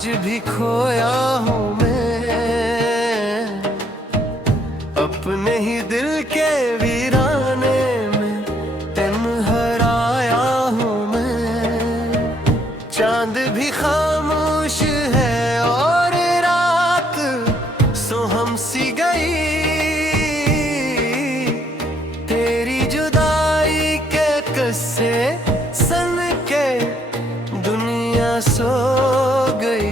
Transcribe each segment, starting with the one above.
आज भी खोया हूँ मैं अपने ही दिल के वीराने में, तन्हाया हूँ मैं। चांद भी खामोश है और रात सोहम सी गई, तेरी जुदाई के किस्से सन के दुनिया सो गई।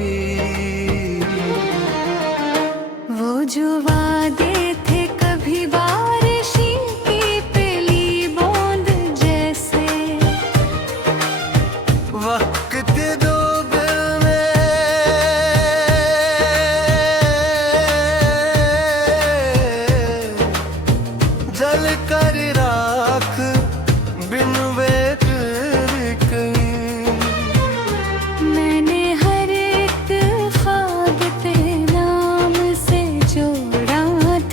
वो जो वादे थे कभी बारिशी की पहली बूंद जैसे, वक्त डूब में जल कर राख बिन वेट गई। मैंने हर एक ख्वाब तेरे नाम से जोड़ा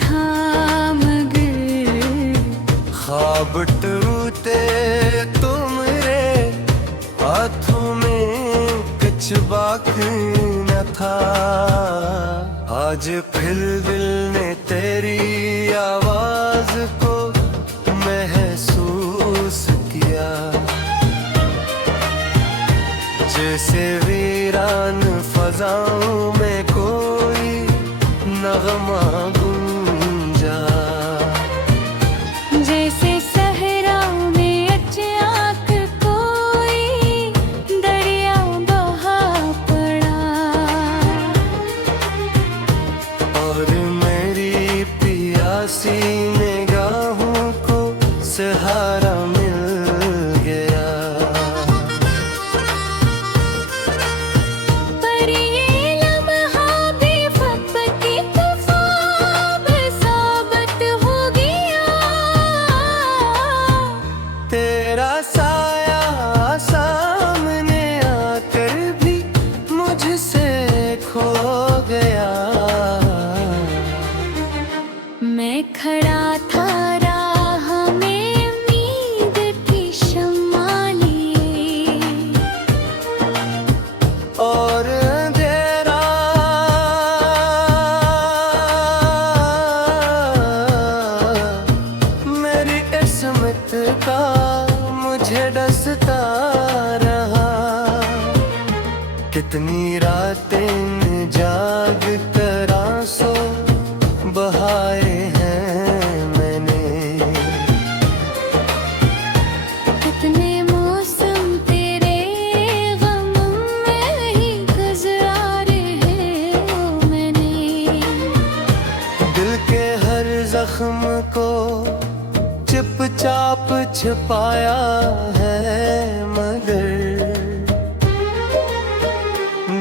था, मगर ख्वाब टूटे तुमरे हाथों में कुछ बाकी न था। आज फिर दिल ने तेरी आवाज को महसूस किया, जैसे वीरान फजाओं में कोई नगमा गूंजा। जैसे सहरा में अचानक कोई दरिया बहा पड़ा, और मेरी पियासी निगाहों को सहारा मिल गया। पर ये लम्हा बेवक्त की तूफ़ान साबित हो गया। तेरा साया सामने आकर भी मुझसे खो गया। मैं खड़ा था राह में उम्मीद की शम्मा लिए, और अंधेरा मेरी किस्मत का मुझे डसता रहा। कितनी रातें जाग कर आंसू बहाए हैं मैंने, कितने मौसम तेरे गम में ही गुज़ारे हैं मैंने। दिल के हर जख्म को चुपचाप छुपाया है, मगर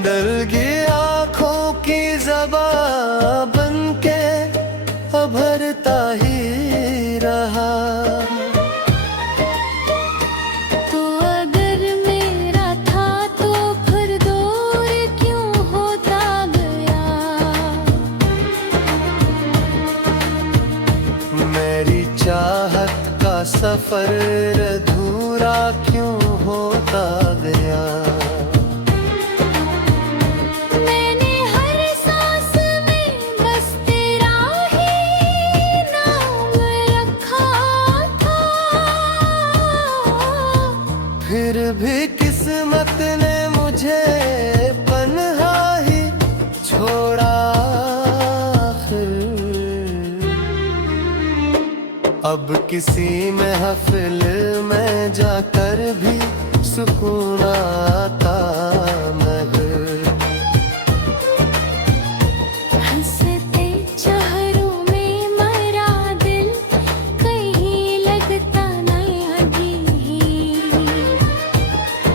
डर गई आँखों की ज़बां बन के भरता ही रहा। तो अगर मेरा था तो फिर दूर क्यों होता गया। मेरी चाहत का सफर अधूरा क्यों होता गया। मैंने हर सांस में बस तेरा ही नाम रखा था, फिर भी किस्मत ने मुझे पन्हा ही छोड़ा। अब किसी महफिल में जाकर भी सुकून आता मगर, हंसते चेहरों में मेरा दिल कहीं लगता नहीं।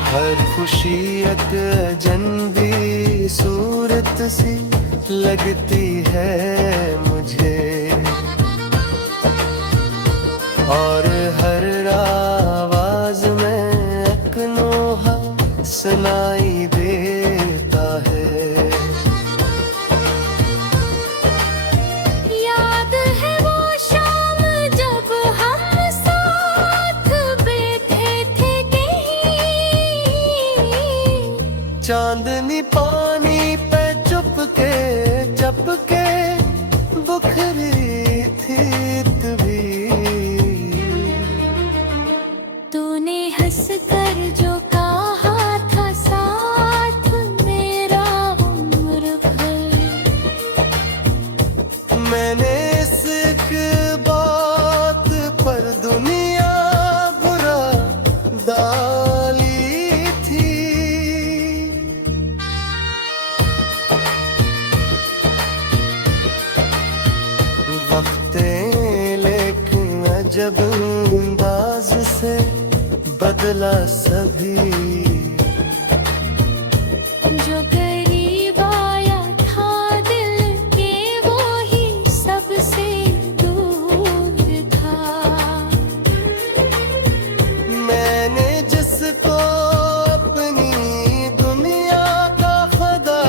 हर खुशी एक अजनबी सूरत सी लगती है मुझे, और हर आवाज में एक नोहा सुनाई देता है। याद है वो शाम जब हम साथ बैठे थे कहीं, चांदनी पानी मैंने इस एक बात पर दुनिया बुरा डाली थी। वक्ते लेकिन अजब अंदाज से बदला सभी। जो करीब आया था दिल के वो ही सबसे दूर था। मैंने जिसको अपनी दुनिया का खुदा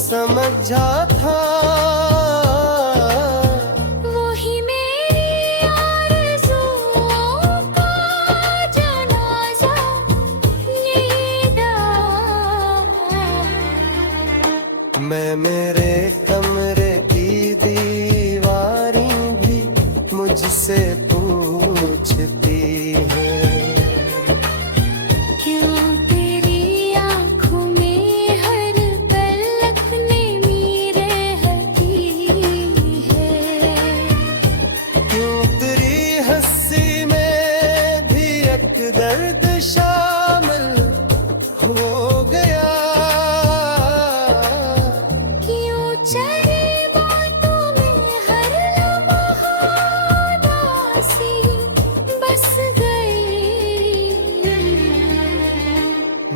समझा था, वही मेरी आरज़ुओं का जनाज़ा लेगा। मैं मेरे कमरे की दीवारें भी मुझसे पूछती है, क्यों तेरी आँखों में हर पलक नमी रहती है। क्यों तेरी हंसी में भी एक दर्द शामिल हो गया। क्यों चले बातों में हर लम्हा उदासी बस गई।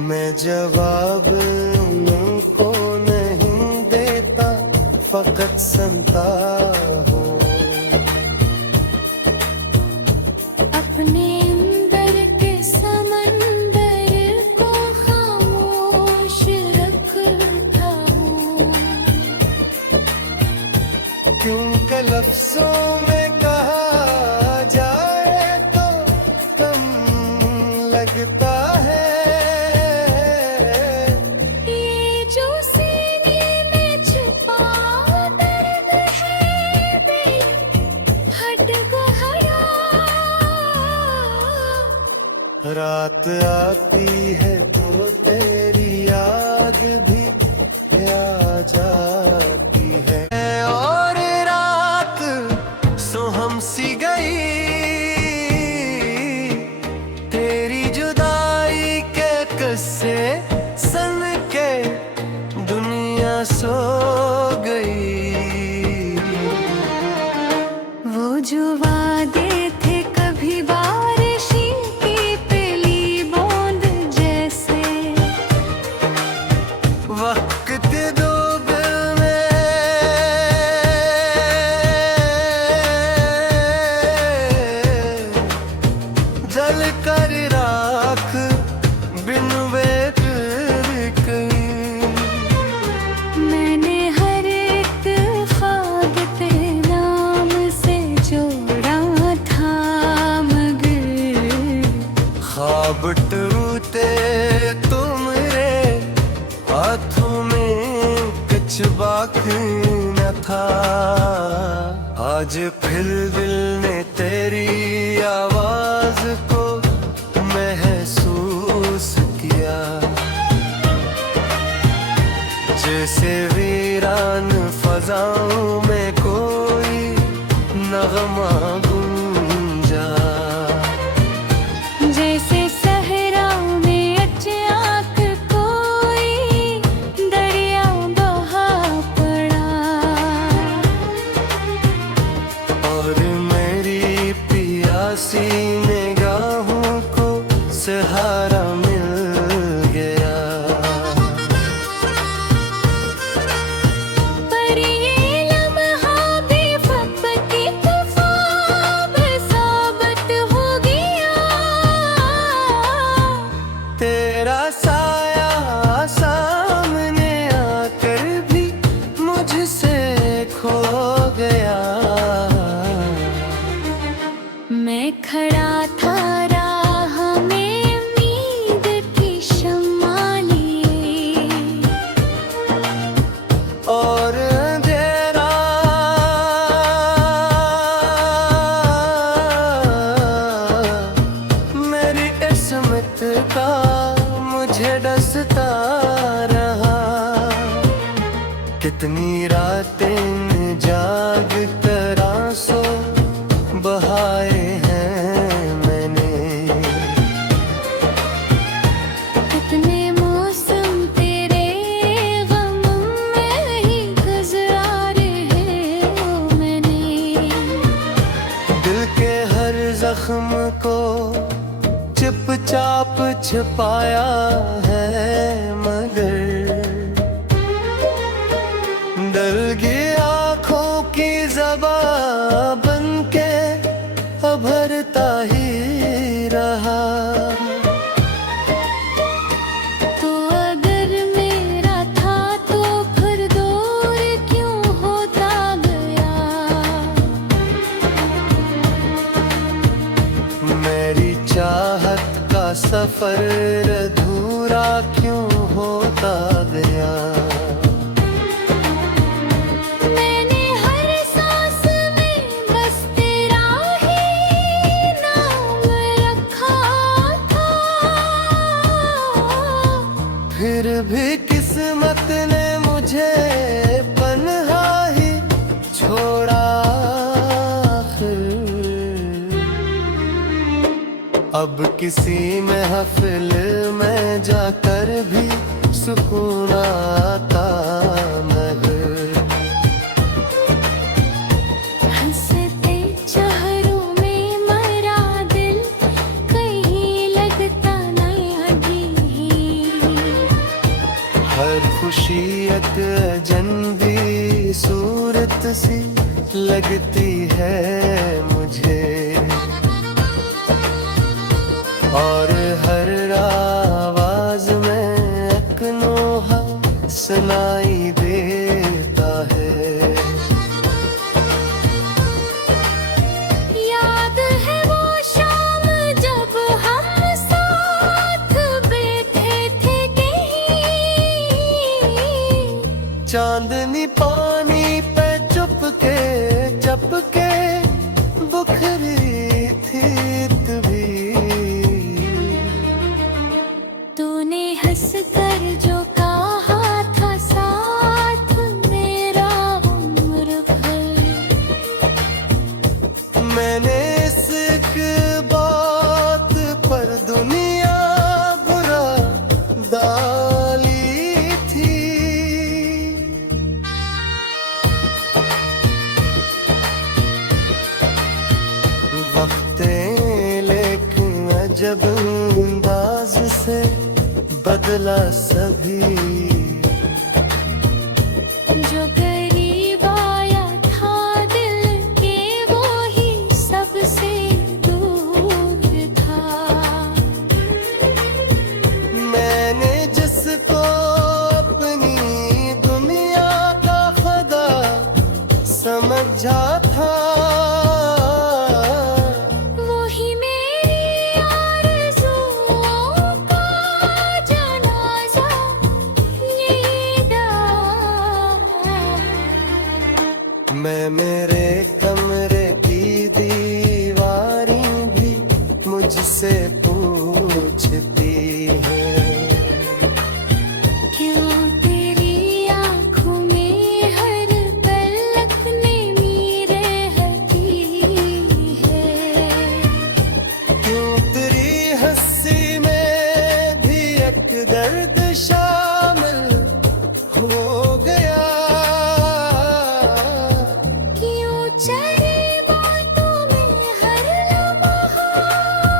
मैं जवाब उनको नहीं देता, फकत सुनता हूँ। अपने अंदर के समंदर को खामोश रखता हूँ। क्योंकि लफ्जों में कहा जाए तो कम लगता है। ये जो सीने में छुपा दर्द है बेहद गहरा। रात आती है तो तेरी याद भी आ जाती है, और रात सुहम सी गई। तेरी जुदाई के किस्से सुन के दुनिया सो गई। वो जो वादे थे कभी बारिशी की पहली बूंद जैसे, वक्त डूब में जल कर राख बिन वेट गई। मैंने हर एक ख्वाब तेरे नाम से जोड़ा था, मगर ख्वाब टूटे तुमरे हाथों में कुछ बाकी न था। आज फिर दिल ने तेरी आवाज को महसूस किया, जैसे वीरान फजाओं में कोई नगमा गूंजा। जैसे सहरा में अचानक कोई दरिया बहा पड़ा। और मेरी पियासी निगाहों को सहारा मिल गया। पर ये लम्हा बेवक्त की तूफ़ान साबित हो गया। तेरा साया सामने आकर भी मुझसे खो गया। मैं खड़ा जख्म को चुपचाप छिपाया है, मगर डल गई आँखों की ज़बां बनके अभरता ही रहा। तो अगर मेरा था तो फिर दूर क्यों होता गया। मेरी चाहत का सफर अधूरा क्यों होता गया। मैंने हर सांस में बस तेरा ही नाम रखा था। फिर भी किस्मत ने मुझे पन्हा ही छोड़ा। अब किसी महफिल में जाकर भी सुकून आता मगर हंसते चेहरों में मरा दिल कहीं लगता नहीं। हर खुशी एक अजनबी सूरत सी लगती है मुझे। और हर आवाज में एक नोहा सुनाई देता है। याद है वो शाम जब हम साथ बैठे थे कहीं। चांदनी पानी पे चुपके चपके बुखरी थी तभी। तूने हंस कर जो कहा था साथ मेरा उम्र भर। मैंने इस एक बात पर दुनिया बुरा डाली थी। वक्ते लेकिन अजब अंदाज से बदला सभी। जो करीब आया था दिल के वो ही सबसे दूर था। मैंने जिसको अपनी दुनिया का खुदा समझा था, वही मेरी आरज़ुओं का जनाज़ा लेगा। मैं मेरे कमरे की दीवारें भी मुझसे पूछती है। क्यों तेरी आँखों में हर पलक नमी रहती है। क्यों तेरी हंसी में भी एक दर्द शामिल हो गया। क्यों चढ़े बातों में हर लम्हा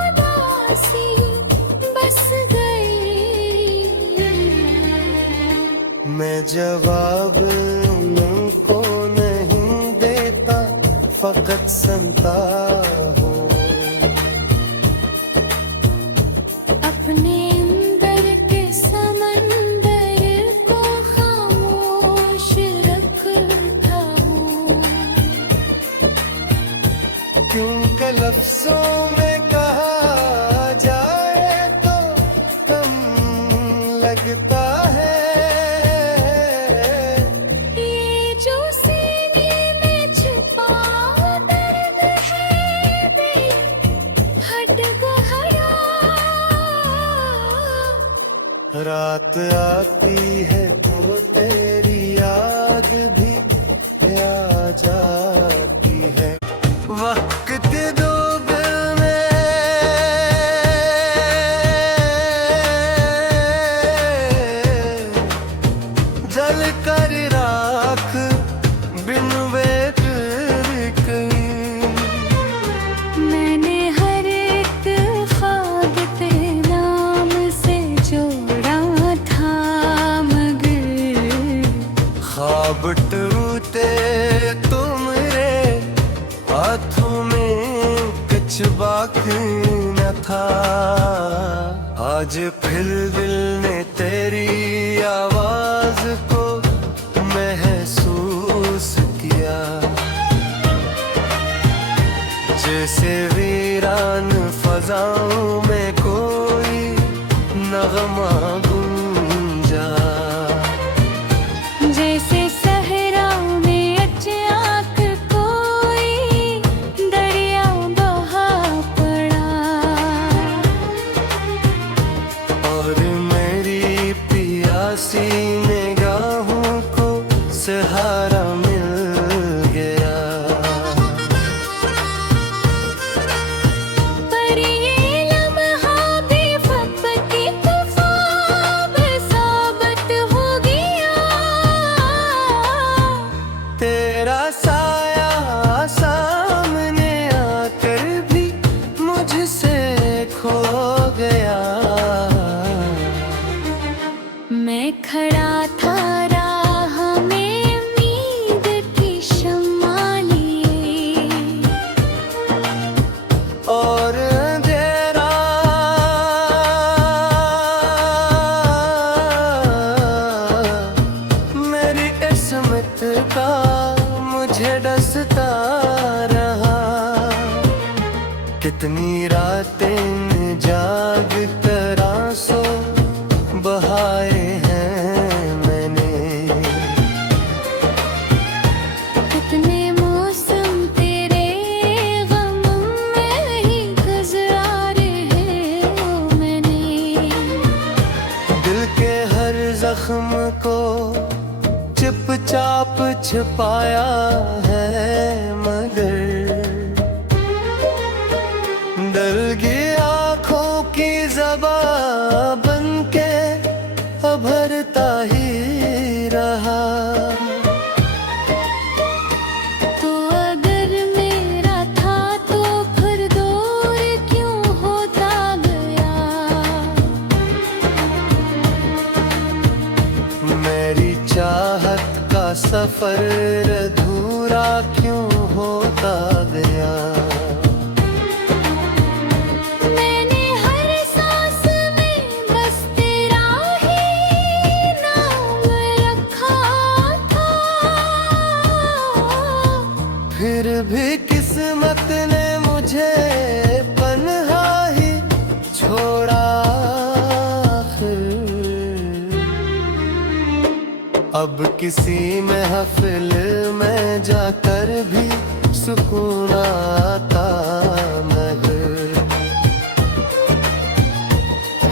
उदासी बस गई। मैं जवाब उनको नहीं देता, फकत सुनता हूँ। अपने अंदर के समंदर को खामोश रखता हूँ। क्योंकि लफ्जों में कहा जाए तो कम लगता है। ये जो सीने में छुपा दर्द है दिल हट गया। रात आती है तो तेरी याद भी आ जाती है। वक्त डूब में जल कर राख बिन वेट कहीं। मैंने हर बाकी न था। आज फिर दिल ने तेरी आवाज को महसूस किया, जैसे वीरान फजाओं में कोई नगमा गूंजा। जैसे सहरा में अचानक कोई दरिया बहा पड़ा, और मेरी पियासी निगाहों को सहारा मिल गया। पर ये लम्हा बेवक्त की तूफ़ान साबित हो गया। तेरा साया सामने आकर भी मुझसे खो गया। मैं खड़ा था राह में उम्मीद की शम्मा लिए, और अंधेरा मेरी किस्मत का मुझे डसता रहा। कितनी रातें जाग कर आंसू बहाए हैं मैंने। कितने मौसम तेरे गम में ही गुज़ारे हैं मैंने। दिल के हर जख्म को चुपचाप छिपाया है, मगर डर गई आँखों की ज़बां बन के भरता ही रहा। तो अगर मेरा था तो फिर दूर क्यों होता गया। मेरी चाहत का सफर अधूरा क्यों होता गया। मैंने हर सांस में बस तेरा ही नाम रखा था। फिर भी किस्मत ने मुझे पन्हा ही छोड़ा। अब किसी महफिल में जाकर भी सुकून आता मगर।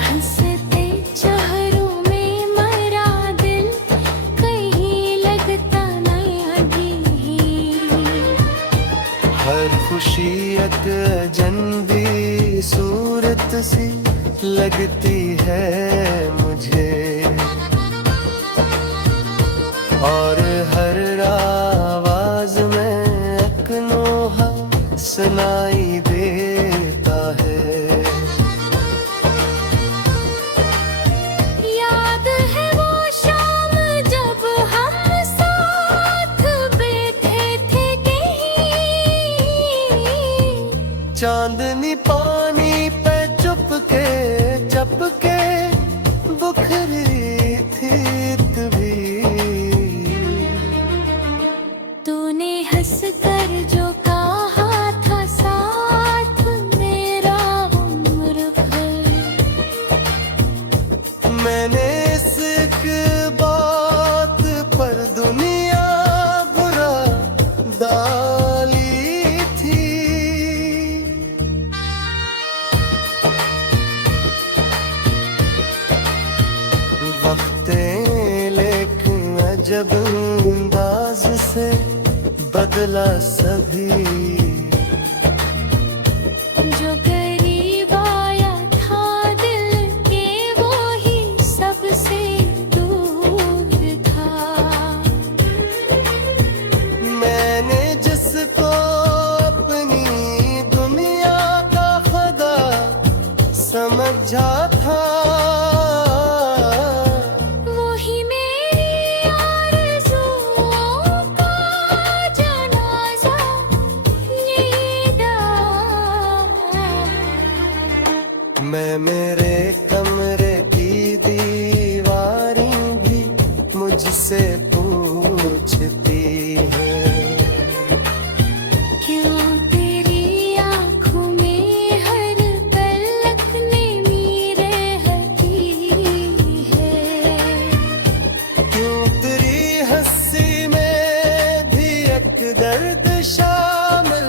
हंसते चेहरों में मरा दिल कहीं लगता नहीं। हर खुशी एक अजनबी सूरत सी लगती है मुझे, और हर आवाज में एक नोहा सुनाई देता है। याद है वो शाम जब हम साथ बैठे थे कहीं। चांदनी पानी पे चुपके चपके बुखरी थी तभी। तूने हंस कर जो कहा था साथ मेरा उम्र भर। मैंने इस एक बात पर दुनिया बुरा डाली थी। वक्त लेकिन अजब अंदाज से बदला सभी। जो करीब आया था दिल के वो ही सबसे दूर था। मैंने जिसको अपनी दुनिया का खुदा समझा था, वही मेरी आरज़ुओं का जनाज़ा दर्द शामिल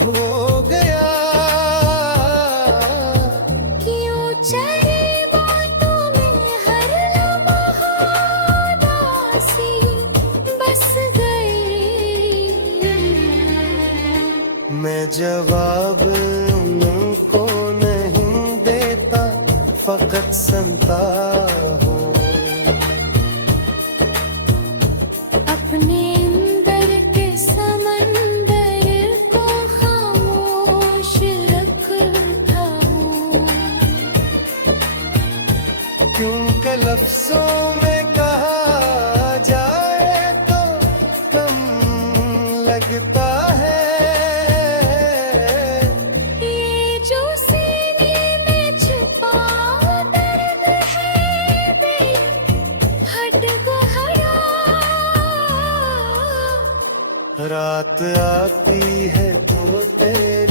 हो गया। क्यों चले बातों में हर लम्हा उदासी बस गई। मैं जवाब उनको नहीं देता, फकत सुनता हूँ। अपने अंदर के समंदर को खामोश रखता हूँ। क्योंकि लफ्जों में कहा जाए तो कम लगता है। ये जो सीने में छुपा दर्द है बेहद गहरा। रात आती है तो तेरी